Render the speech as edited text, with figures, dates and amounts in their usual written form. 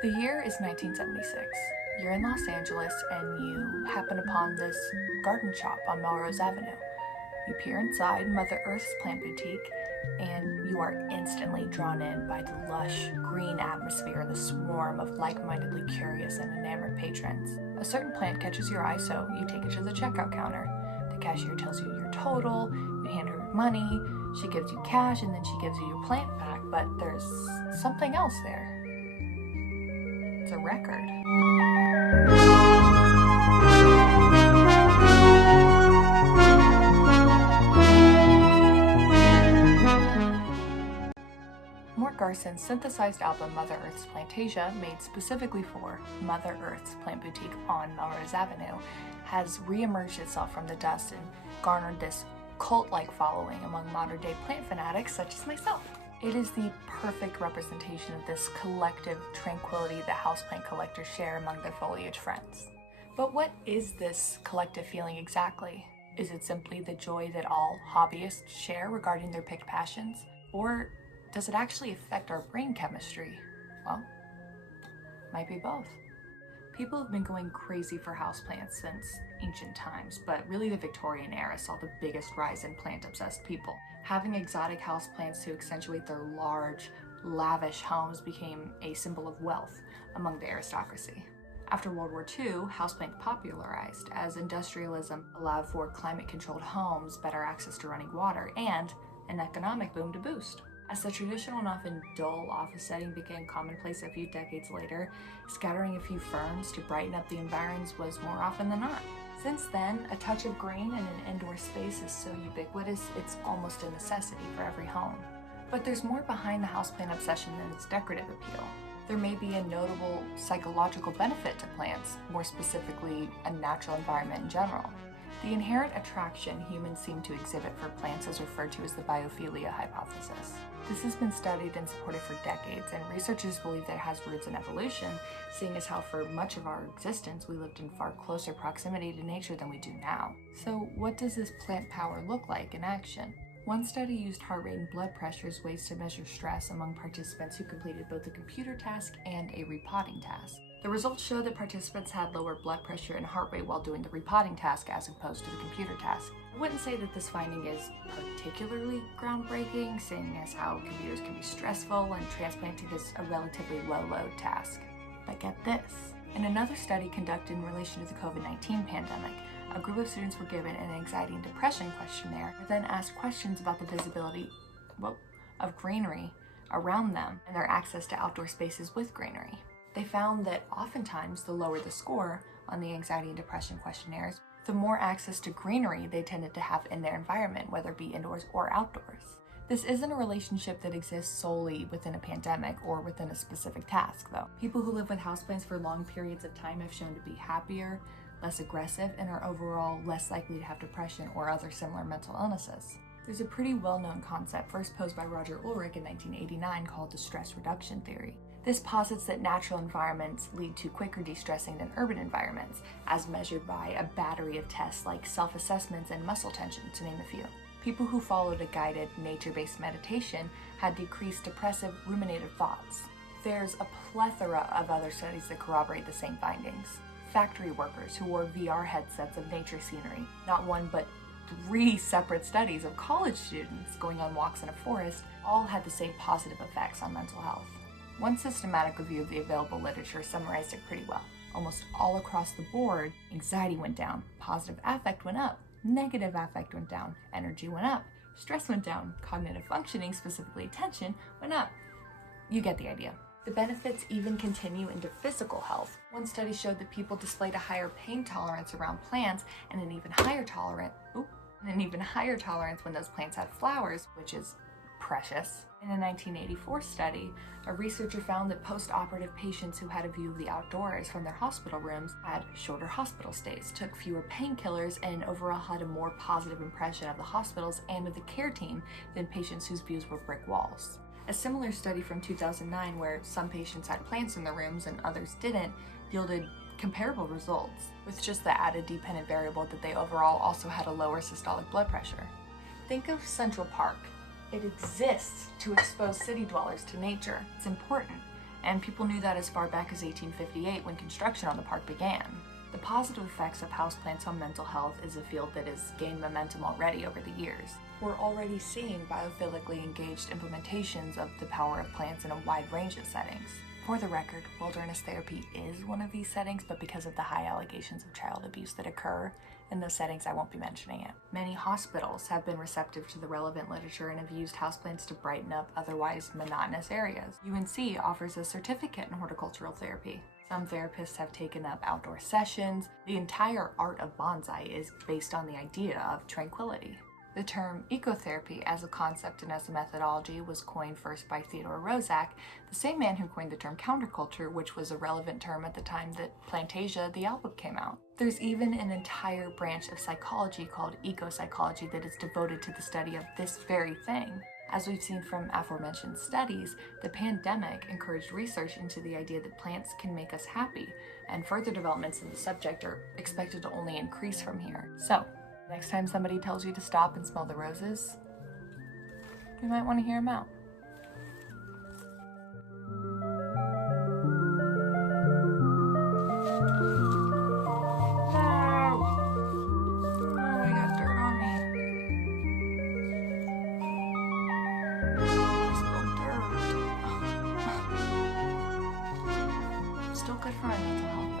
The year is 1976. You're in Los Angeles and you happen upon this garden shop on Melrose Avenue. You peer inside Mother Earth's plant boutique and you are instantly drawn in by the lush, green atmosphere and the swarm of like-mindedly curious and enamored patrons. A certain plant catches your eye, so you take it to the checkout counter. The cashier tells you your total, you hand her your money, she gives you cash, and then she gives you your plant back, but there's something else there. It's a record. Mort Garson's synthesized album Mother Earth's Plantasia, made specifically for Mother Earth's Plant Boutique on Melrose Avenue, has re-emerged itself from the dust and garnered this cult-like following among modern-day plant fanatics such as myself. It is the perfect representation of this collective tranquility that houseplant collectors share among their foliage friends. But what is this collective feeling exactly? Is it simply the joy that all hobbyists share regarding their picked passions? Or does it actually affect our brain chemistry? Well, might be both. People have been going crazy for houseplants since ancient times, but really the Victorian era saw the biggest rise in plant-obsessed people. Having exotic houseplants to accentuate their large, lavish homes became a symbol of wealth among the aristocracy. After World War II, houseplant popularized as industrialism allowed for climate-controlled homes, better access to running water, and an economic boom to boost. As the traditional and often dull office setting became commonplace a few decades later, scattering a few ferns to brighten up the environs was more often than not. Since then, a touch of green in an indoor space is so ubiquitous, it's almost a necessity for every home. But there's more behind the houseplant obsession than its decorative appeal. There may be a notable psychological benefit to plants, more specifically a natural environment in general. The inherent attraction humans seem to exhibit for plants is referred to as the biophilia hypothesis. This has been studied and supported for decades, and researchers believe that it has roots in evolution, seeing as how for much of our existence we lived in far closer proximity to nature than we do now. So what does this plant power look like in action? One study used heart rate and blood pressure as ways to measure stress among participants who completed both a computer task and a repotting task. The results showed that participants had lower blood pressure and heart rate while doing the repotting task as opposed to the computer task. I wouldn't say that this finding is particularly groundbreaking, seeing as how computers can be stressful and transplanting is a relatively low-load task. But get this. In another study conducted in relation to the COVID-19 pandemic, a group of students were given an anxiety and depression questionnaire, and then asked questions about the visibility of greenery around them and their access to outdoor spaces with greenery. They found that oftentimes the lower the score on the anxiety and depression questionnaires, the more access to greenery they tended to have in their environment, whether it be indoors or outdoors. This isn't a relationship that exists solely within a pandemic or within a specific task, though. People who live with houseplants for long periods of time have shown to be happier, less aggressive, and are overall less likely to have depression or other similar mental illnesses. There's a pretty well-known concept first posed by Roger Ulrich in 1989 called the stress reduction theory. This posits that natural environments lead to quicker de-stressing than urban environments, as measured by a battery of tests like self-assessments and muscle tension, to name a few. People who followed a guided, nature-based meditation had decreased depressive, ruminative thoughts. There's a plethora of other studies that corroborate the same findings. Factory workers who wore VR headsets of nature scenery, not one but 3 separate studies of college students going on walks in a forest, all had the same positive effects on mental health. One systematic review of the available literature summarized it pretty well. Almost all across the board, anxiety went down, positive affect went up, negative affect went down, energy went up, stress went down, cognitive functioning, specifically attention, went up. You get the idea. The benefits even continue into physical health. One study showed that people displayed a higher pain tolerance around plants and an even higher tolerance when those plants had flowers, which is precious. In a 1984 study, a researcher found that post-operative patients who had a view of the outdoors from their hospital rooms had shorter hospital stays, took fewer painkillers, and overall had a more positive impression of the hospitals and of the care team than patients whose views were brick walls. A similar study from 2009, where some patients had plants in their rooms and others didn't, yielded comparable results, with just the added dependent variable that they overall also had a lower systolic blood pressure. Think of Central Park. It exists to expose city dwellers to nature. It's important. and people knew that as far back as 1858 when construction on the park began. The positive effects of houseplants on mental health is a field that has gained momentum already over the years. We're already seeing biophilically engaged implementations of the power of plants in a wide range of settings. For the record, wilderness therapy is one of these settings, but because of the high allegations of child abuse that occur in those settings, I won't be mentioning it. Many hospitals have been receptive to the relevant literature and have used houseplants to brighten up otherwise monotonous areas. UNC offers a certificate in horticultural therapy. Some therapists have taken up outdoor sessions. The entire art of bonsai is based on the idea of tranquility. The term ecotherapy as a concept and as a methodology was coined first by Theodore Roszak, the same man who coined the term counterculture, which was a relevant term at the time that Plantasia, the album, came out. There's even an entire branch of psychology called ecopsychology that is devoted to the study of this very thing. As we've seen from aforementioned studies, the pandemic encouraged research into the idea that plants can make us happy, and further developments in the subject are expected to only increase from here. So, next time somebody tells you to stop and smell the roses, you might want to hear them out. No! Oh, I got dirt on me. I spilled dirt. Still good for my mental health.